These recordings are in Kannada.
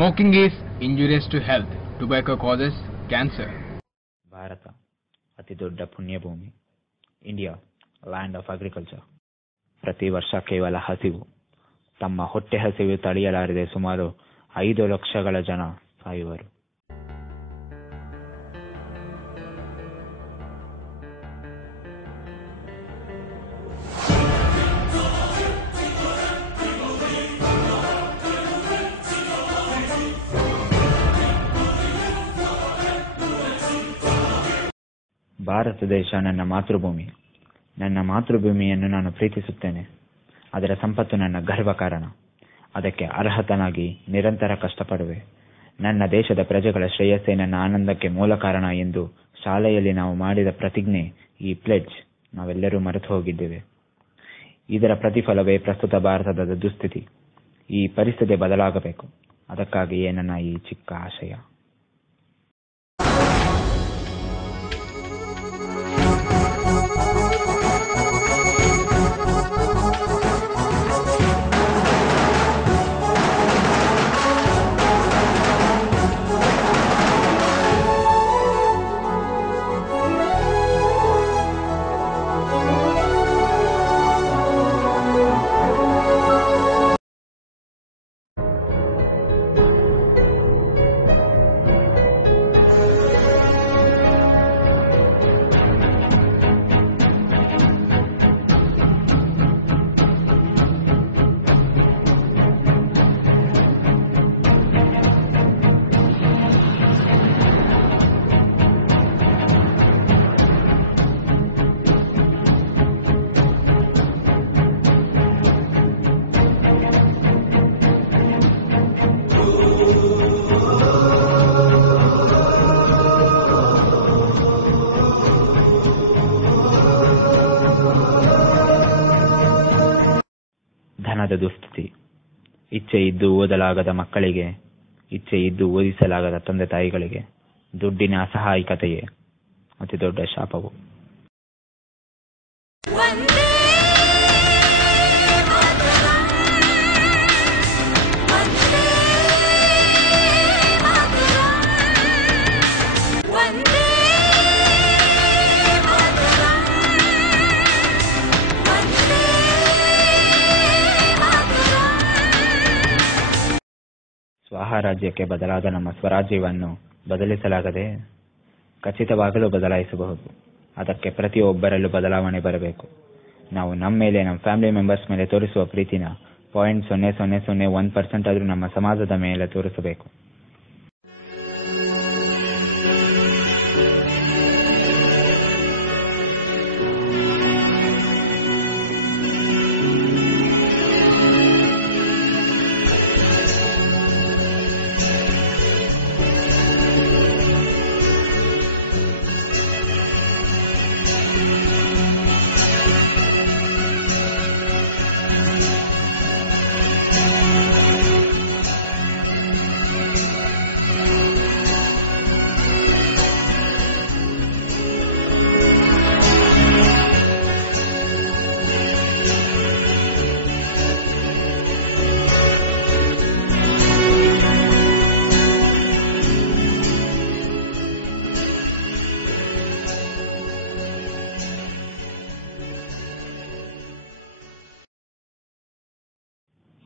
Smoking is injurious to health. Tobacco causes cancer. Bharat ಅತಿ ದೊಡ್ಡ ಪುಣ್ಯಭೂಮಿ. India, land of agriculture. ಪ್ರತಿ ವರ್ಷ ಕೇವಲ ಹಸಿವು, ತಮ್ಮ ಹೊಟ್ಟೆ ಹಸಿವು ತಡೆಯಲಾರದೆ ಸುಮಾರು 5 ಲಕ್ಷಗಳ ಜನ ಸಾಯುವರು. ಭಾರತ ದೇಶ ನನ್ನ ಮಾತೃಭೂಮಿ. ನನ್ನ ಮಾತೃಭೂಮಿಯನ್ನು ನಾನು ಪ್ರೀತಿಸುತ್ತೇನೆ. ಅದರ ಸಂಪತ್ತು ನನ್ನ ಗರ್ವ ಕಾರಣ. ಅದಕ್ಕೆ ಅರ್ಹತನಾಗಿ ನಿರಂತರ ಕಷ್ಟಪಡುವೆ. ನನ್ನ ದೇಶದ ಪ್ರಜೆಗಳ ಶ್ರೇಯಸ್ಸೇ ನನ್ನ ಆನಂದಕ್ಕೆ ಮೂಲ ಕಾರಣ ಎಂದು ಶಾಲೆಯಲ್ಲಿ ನಾವು ಮಾಡಿದ ಪ್ರತಿಜ್ಞೆ, ಈ ಪ್ಲೆಡ್ಜ್ ನಾವೆಲ್ಲರೂ ಮರೆತು ಹೋಗಿದ್ದೇವೆ. ಇದರ ಪ್ರತಿಫಲವೇ ಪ್ರಸ್ತುತ ಭಾರತದ ದುಸ್ಥಿತಿ. ಈ ಪರಿಸ್ಥಿತಿ ಬದಲಾಗಬೇಕು. ಅದಕ್ಕಾಗಿಯೇ ನನ್ನ ಈ ಚಿಕ್ಕ ಆಶಯ. ಧನದ ದುಸ್ಥಿತಿ, ಇಚ್ಛೆ ಇದ್ದು ಓದಲಾಗದ ಮಕ್ಕಳಿಗೆ, ಇಚ್ಛೆ ಇದ್ದು ಓದಿಸಲಾಗದ ತಂದೆ ತಾಯಿಗಳಿಗೆ ದುಡ್ಡಿನ ಅಸಹಾಯಕತೆಯೇ ಅತಿ ದೊಡ್ಡ ಶಾಪವು. ಸ್ವರಾಜ್ಯಕ್ಕೆ ಬದಲಾದ ನಮ್ಮ ಸ್ವರಾಜ್ಯವನ್ನು ಬದಲಿಸಲಾಗದೆ ಖಚಿತವಾಗಲೂ ಬದಲಾಯಿಸಬಹುದು. ಅದಕ್ಕೆ ಪ್ರತಿಯೊಬ್ಬರಲ್ಲೂ ಬದಲಾವಣೆ ಬರಬೇಕು. ನಾವು ನಮ್ಮ ಮೇಲೆ, ನಮ್ಮ ಫ್ಯಾಮಿಲಿ ಮೆಂಬರ್ಸ್ ಮೇಲೆ ತೋರಿಸುವ ಪ್ರೀತಿನ 0.0001% ಆದರೂ ನಮ್ಮ ಸಮಾಜದ ಮೇಲೆ ತೋರಿಸಬೇಕು.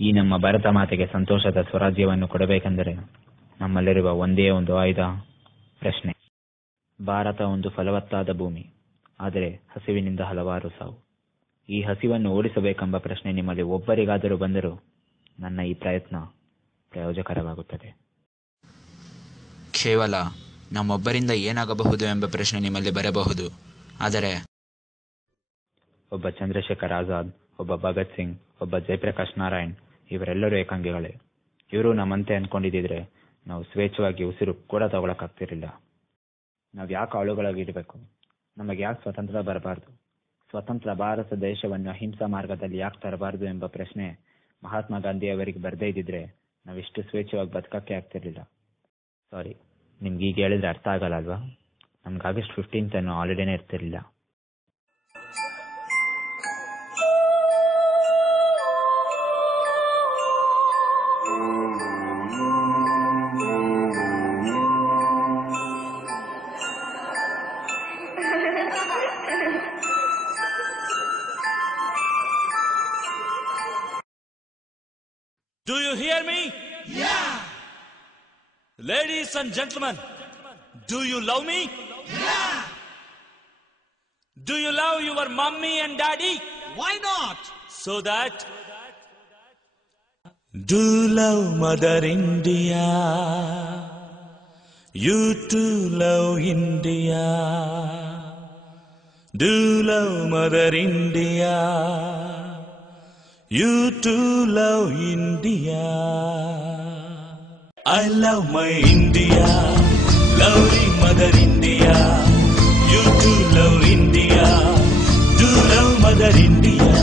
ಈ ನಮ್ಮ ಭಾರತ ಮಾತೆಗೆ ಸಂತೋಷದ ಸ್ವರಾಜ್ಯವನ್ನು ಕೊಡಬೇಕೆಂದರೆ ನಮ್ಮಲ್ಲಿರುವ ಒಂದೇ ಒಂದು ಆಯುಧ ಪ್ರಶ್ನೆ. ಭಾರತ ಒಂದು ಫಲವತ್ತಾದ ಭೂಮಿ, ಆದರೆ ಹಸಿವಿನಿಂದ ಹಲವಾರು ಸಾವು. ಈ ಹಸಿವನ್ನು ಓಡಿಸಬೇಕೆಂಬ ಪ್ರಶ್ನೆ ನಿಮ್ಮಲ್ಲಿ ಒಬ್ಬರಿಗಾದರೂ ಬಂದರೂ ನನ್ನ ಈ ಪ್ರಯತ್ನ ಪ್ರಯೋಜಕರವಾಗುತ್ತದೆ. ಕೇವಲ ನಮ್ಮೊಬ್ಬರಿಂದ ಏನಾಗಬಹುದು ಎಂಬ ಪ್ರಶ್ನೆ ನಿಮ್ಮಲ್ಲಿ ಬರಬಹುದು, ಆದರೆ ಒಬ್ಬ ಚಂದ್ರಶೇಖರ್ ಆಜಾದ್, ಒಬ್ಬ ಭಗತ್ ಸಿಂಗ್, ಒಬ್ಬ ಜಯಪ್ರಕಾಶ್ ನಾರಾಯಣ್ ಇವರೆಲ್ಲರೂ ಏಕಾಂಗಿಗಳೇ. ಇವರು ನಮ್ಮಂತೆ ಅನ್ಕೊಂಡಿದ್ದಿದ್ರೆ ನಾವು ಸ್ವೇಚ್ಛವಾಗಿ ಉಸಿರು ಕೂಡ ತಗೊಳಕ್ಕಾಗ್ತಿರಲಿಲ್ಲ. ನಾವು ಯಾಕೆ ಆಳುಗಳಾಗಿರ್ಬೇಕು? ನಮಗೆ ಯಾಕೆ ಸ್ವತಂತ್ರ ಬರಬಾರ್ದು? ಸ್ವತಂತ್ರ ಭಾರತ ದೇಶವನ್ನು ಅಹಿಂಸಾ ಮಾರ್ಗದಲ್ಲಿ ಯಾಕೆ ತರಬಾರ್ದು ಎಂಬ ಪ್ರಶ್ನೆ ಮಹಾತ್ಮ ಗಾಂಧಿ ಅವರಿಗೆ ಬರದೇ ಇದ್ದಿದ್ರೆ ನಾವಿಷ್ಟು ಸ್ವೇಚ್ಛವಾಗಿ ಬದುಕಕ್ಕೆ ಆಗ್ತಿರ್ಲಿಲ್ಲ. ಸಾರಿ, ನಿಮ್ಗೆ ಈಗ ಹೇಳಿದ್ರೆ ಅರ್ಥ ಆಗಲ್ಲ ಅಲ್ವಾ? ನಮ್ಗೆ ಆಗಸ್ಟ್ 15 ಅನ್ನೋ ಹಾಲಿಡೇನೇ ಇರ್ತಿರ್ಲಿಲ್ಲ. Do you hear me? Yeah. Ladies and gentlemen, do you love me? Yeah. Do you love your mommy and daddy? Why not? So that do love Mother India. You too love India. Do love Mother India. You too love India. I love my India. Lovely Mother India. You too love India. Do love Mother India.